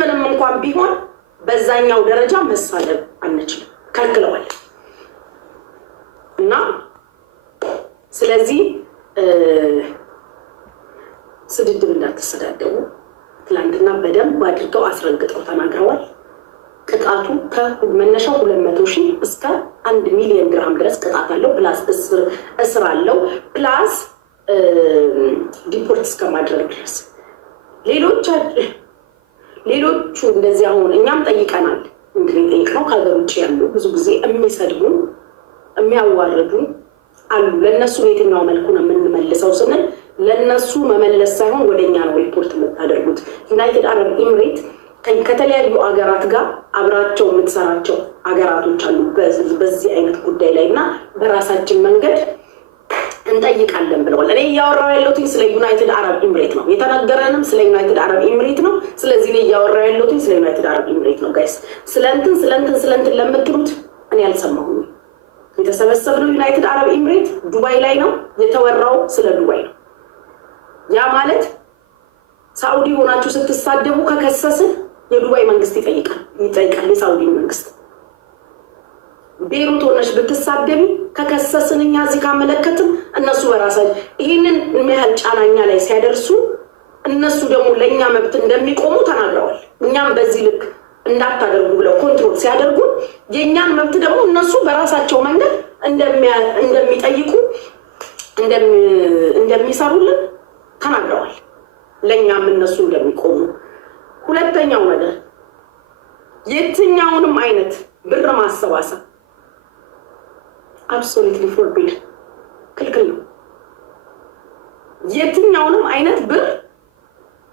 ምንም እንኳን ቢሆን በዛኛው ደረጃ መሳደብ አንችልም ከልክለዋል። እና ስለዚህ ስድድብ እንዳትሰዳደቡ ትላንትና በደንብ አድርገው አስረግጠው ተናግረዋል። ቅጣቱ ከመነሻው 200,000 እስከ 1 ሚሊዮን ግራም ድረስ ቅጣት አለው። ፕላስ እስር አለው። ፕላስ ዲፖርት እስከማድረግ ድረስ ሌሎቹ እንደዚህ አሁን እኛም ጠይቀናል። እንግዲህ ጠይቀው ከሀገር ውጭ ያሉ ብዙ ጊዜ የሚሰድቡ የሚያዋርዱ አሉ። ለእነሱ የትኛው መልኩ ነው የምንመልሰው ስንል ለእነሱ መመለስ ሳይሆን ወደኛ ነው ሪፖርት የምታደርጉት። ዩናይትድ አረብ ኤምሬት ከተለያዩ አገራት ጋር አብራቸው የምትሰራቸው አገራቶች አሉ በዚህ አይነት ጉዳይ ላይ እና በራሳችን መንገድ እንጠይቃለን ብለዋል። እኔ እያወራሁ ያለሁት ስለ ዩናይትድ አረብ ኤምሬት ነው። የተነገረንም ስለ ዩናይትድ አረብ ኤምሬት ነው። ስለዚህ እኔ እያወራሁ ያለሁት ስለ ዩናይትድ አረብ ኤምሬት ነው። ጋይስ ስለንትን ለምትሉት እኔ አልሰማሁም። የተሰበሰብነው ዩናይትድ አረብ ኤምሬት ዱባይ ላይ ነው። የተወራው ስለ ዱባይ ነው። ያ ማለት ሳኡዲ ሆናችሁ ስትሳደቡ ከከሰስን የዱባይ መንግስት ይጠይቃል የሳኡዲ መንግስት። ቤሩት ሆነሽ ብትሳደቢ ከከሰስን እኛ እዚህ ካመለከትም እነሱ በራሳቸው ይህንን የሚያህል ጫናኛ ላይ ሲያደርሱ እነሱ ደግሞ ለእኛ መብት እንደሚቆሙ ተናግረዋል። እኛም በዚህ ልክ እንዳታደርጉ ብለው ኮንትሮል ሲያደርጉ የእኛን መብት ደግሞ እነሱ በራሳቸው መንገድ እንደሚጠይቁ እንደሚሰሩልን ተናግረዋል። ለእኛም እነሱ እንደሚቆሙ። ሁለተኛው ነገር የትኛውንም አይነት ብር ማሰባሰብ አብሶሉትሊ ፎርቢድ ክልክል ነው። የትኛውንም አይነት ብር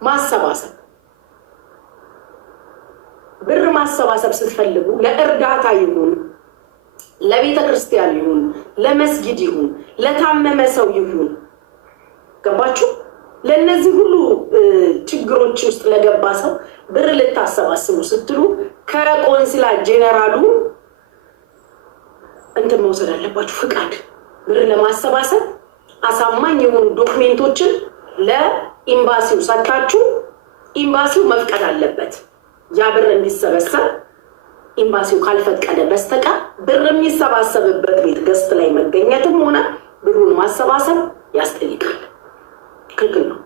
ማሰባሰብ ስትፈልጉ ለእርዳታ ይሁን ለቤተ ክርስቲያን ይሁን ለመስጊድ ይሁን ለታመመ ሰው ይሁን ገባችሁ? ለነዚህ ሁሉ ችግሮች ውስጥ ለገባ ሰው ብር ልታሰባስቡ ስትሉ ከቆንስላ ጄኔራሉ እንትን መውሰድ አለባችሁ ፍቃድ። ብር ለማሰባሰብ አሳማኝ የሆኑ ዶክሜንቶችን ለኤምባሲው ሰጥታችሁ ኤምባሲው መፍቀድ አለበት። ያ ብር እንዲሰበሰብ ኤምባሲው ካልፈቀደ በስተቀር ብር የሚሰባሰብበት ቤት ገስት ላይ መገኘትም ሆነ ብሩን ማሰባሰብ ያስጠይቃል። ክልክል ነው።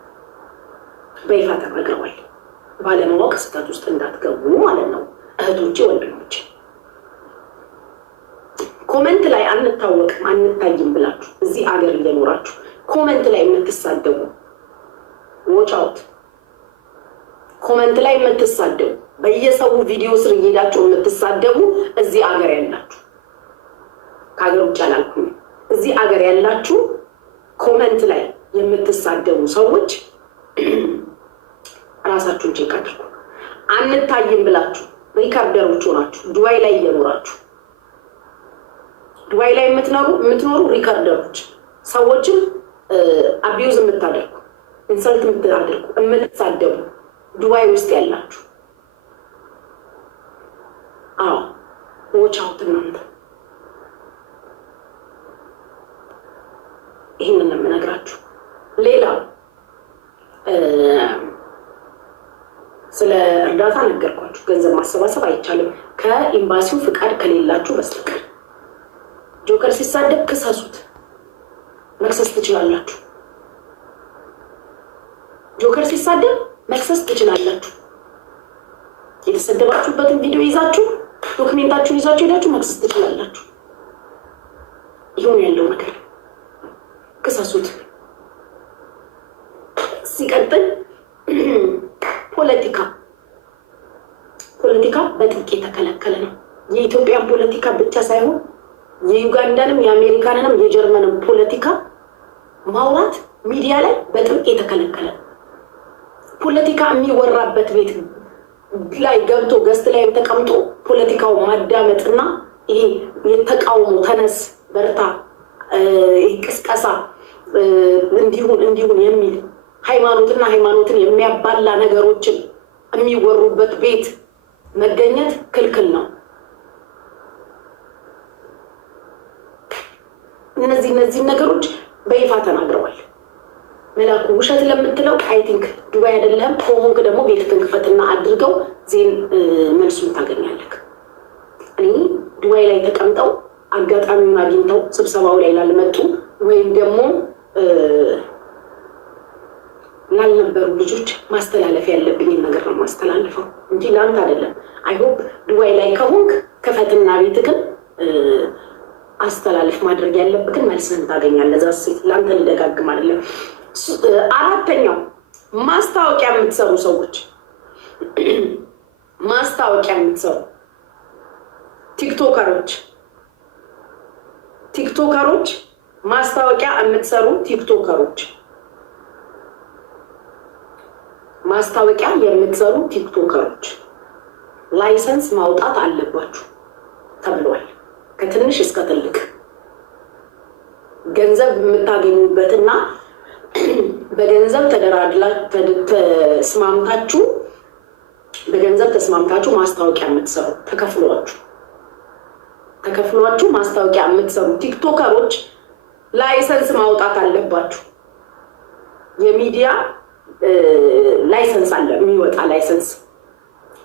በይፋ ተናግረዋል። ባለማወቅ ስህተት ውስጥ እንዳትገቡ ማለት ነው እህቶቼ ወንድሞቼ። ኮመንት ላይ አንታወቅም አንታይም ብላችሁ እዚህ አገር እየኖራችሁ ኮመንት ላይ የምትሳደቡ ዎች አውት። ኮመንት ላይ የምትሳደቡ በየሰው ቪዲዮ ስር እየሄዳችሁ የምትሳደቡ እዚህ አገር ያላችሁ ከሀገር ውጭ አላልኩም። እዚህ አገር ያላችሁ ኮመንት ላይ የምትሳደቡ ሰዎች ራሳችሁን ቼክ አድርጉ። አንታይም ብላችሁ ሪካርደሮች ሆናችሁ ዱባይ ላይ እየኖራችሁ ዱባይ ላይ የምትኖሩ ሪካርደሮች ሰዎችን አቢዩዝ የምታደርጉ ኢንሰልት የምታደርጉ የምትሳደቡ ዱባይ ውስጥ ያላችሁ ዎች አውት እናንተ። ይህንን የምነግራችሁ ሌላው ስለ እርዳታ ነገርኳችሁ። ገንዘብ ማሰባሰብ አይቻልም ከኤምባሲው ፍቃድ ከሌላችሁ በስተቀር። ጆከር ሲሳደብ ክሰሱት፣ መክሰስ ትችላላችሁ። ጆከር ሲሳደብ መክሰስ ትችላላችሁ። የተሰደባችሁበትን ቪዲዮ ይዛችሁ ዶክሜንታችሁን ይዛችሁ ሄዳችሁ መክሰስ ትችላላችሁ። ይሁን ያለው ነገር ክሰሱት። ሲቀጥል ፖለቲካ በጥብቅ የተከለከለ ነው። የኢትዮጵያን ፖለቲካ ብቻ ሳይሆን የዩጋንዳንም የአሜሪካንንም የጀርመንም ፖለቲካ ማውራት ሚዲያ ላይ በጥብቅ የተከለከለ ነው። ፖለቲካ የሚወራበት ቤት ላይ ገብቶ ገስት ላይ ተቀምጦ ፖለቲካው ማዳመጥና ይሄ የተቃውሞ ተነስ በርታ ቅስቀሳ እንዲሁን የሚል ሃይማኖትን የሚያባላ ነገሮችን የሚወሩበት ቤት መገኘት ክልክል ነው። እነዚህ ነገሮች በይፋ ተናግረዋል። መላኩ ውሸት ለምትለው አይ ቲንክ ዱባይ አይደለም ከሆንክ ደግሞ ቤት ክፈትና አድርግ አድርገው ዜን መልሱን ታገኛለህ። እኔ ዱባይ ላይ ተቀምጠው አጋጣሚውን አግኝተው ስብሰባው ላይ ላልመጡ ወይም ደግሞ ላልነበሩ ልጆች ማስተላለፍ ያለብኝን ነገር ነው ማስተላልፈው እንጂ ለአንተ አይደለም። አይሆፕ ዱባይ ላይ ከሆንክ ክፈትና ቤትህን አስተላልፍ ማድረግ ያለብህን መልስህን ታገኛለህ። ዛ ሴት ለአንተ ሊደጋግም አይደለም። አራተኛው ማስታወቂያ የምትሰሩ ሰዎች ማስታወቂያ የምትሰሩ ቲክቶከሮች ማስታወቂያ የምትሰሩ ማስታወቂያ የምትሰሩ ቲክቶከሮች ላይሰንስ ማውጣት አለባችሁ ተብሏል። ከትንሽ እስከ ትልቅ ገንዘብ የምታገኙበትና በገንዘብ ተስማምታችሁ ማስታወቂያ የምትሰሩ ተከፍሏችሁ ማስታወቂያ የምትሰሩ ቲክቶከሮች ላይሰንስ ማውጣት አለባችሁ። የሚዲያ ላይሰንስ አለ የሚወጣ ላይሰንስ።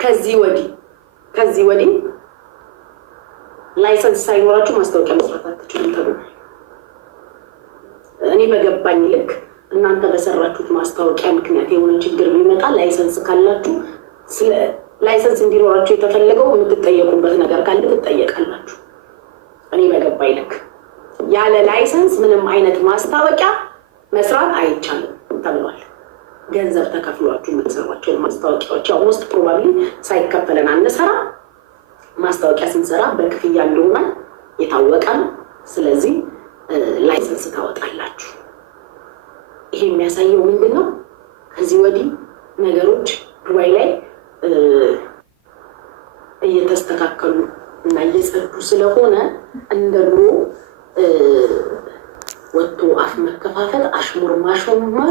ከዚህ ወዲህ ላይሰንስ ሳይኖራችሁ ማስታወቂያ መስራት አትችሉም ተብሎ እኔ በገባኝ ልክ እናንተ በሰራችሁት ማስታወቂያ ምክንያት የሆነ ችግር ቢመጣ ላይሰንስ ካላችሁ ላይሰንስ እንዲኖራችሁ የተፈለገው የምትጠየቁበት ነገር ካለ ትጠየቃላችሁ። እኔ በገባኝ ልክ ያለ ላይሰንስ ምንም አይነት ማስታወቂያ መስራት አይቻልም ተብሏል። ገንዘብ ተከፍሏችሁ የምትሰሯቸው ማስታወቂያዎች ያው ሞስት ፕሮባብሊ ሳይከፈለን አንሰራ። ማስታወቂያ ስንሰራ በክፍያ እንደሆነ የታወቀ ነው። ስለዚህ ላይሰንስ ታወጣላችሁ። ይሄ የሚያሳየው ምንድን ነው? ከዚህ ወዲህ ነገሮች ዱባይ ላይ እየተስተካከሉ እና እየጸዱ ስለሆነ እንደ ድሮ ወጥቶ አፍ መከፋፈል፣ አሽሙር ማሽሙር፣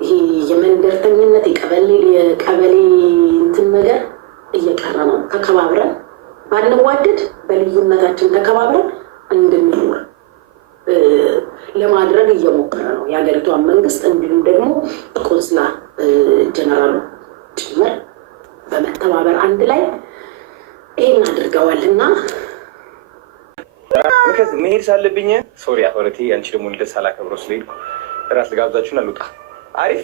ይሄ የመንደርተኝነት የቀበሌ እንትን ነገር እየቀረ ነው። ተከባብረን ባንዋደድ በልዩነታችን ተከባብረን እንድንኖር ለማድረግ እየሞከረ ነው የሀገሪቷን መንግስት፣ እንዲሁም ደግሞ ቆንስላ ጀነራሉ ጭምር በመተባበር አንድ ላይ ይሄን አድርገዋልና መሄድ ሳለብኝ ሶሪያ ወረቴ አንቺ ደግሞ ልደት ሳላከብረው ስለሄድኩ እራት ልጋብዛችሁን አልወጣ። አሪፍ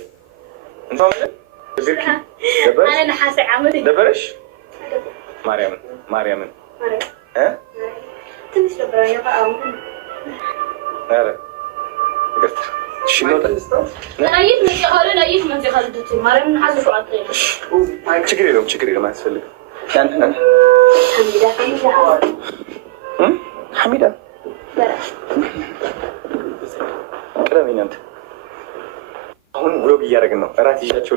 ነበረሽ? ማርያምን ችግር የለውም አያስፈልግም። ሐሚዳ ቅረበኝ አንተ። አሁን ብሎግ እያደረግን ነው። እራት ይዣቸው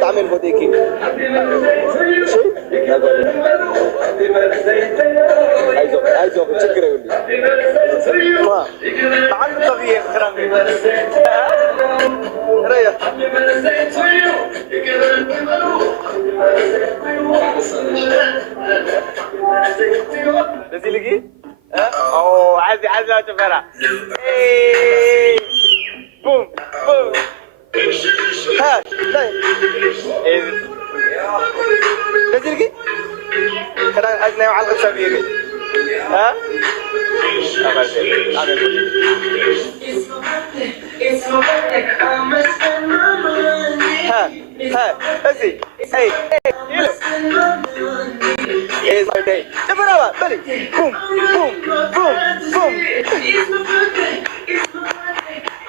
تعمل بوديكي عايزه تشكر يقول لي ما عنده طبيعي احترام ريح نزل لقي اوه عايز تفرح بوم بوم ها طيب نزل لقي كده عايزنا على الخشبيه ها ها ازي اي ايه صاير تبرا بلي بوم بوم بوم بوم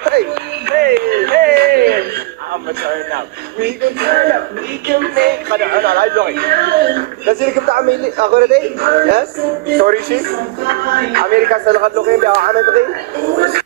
هاي هاي هاي I'ma turn up. We can turn up. We can make. خدعنا على هاي اللغة. نزيلك بتاع ميلي أخبرتي؟ Yes. Sorry شيء. أمريكا سلغت لغين بأو عمل غين.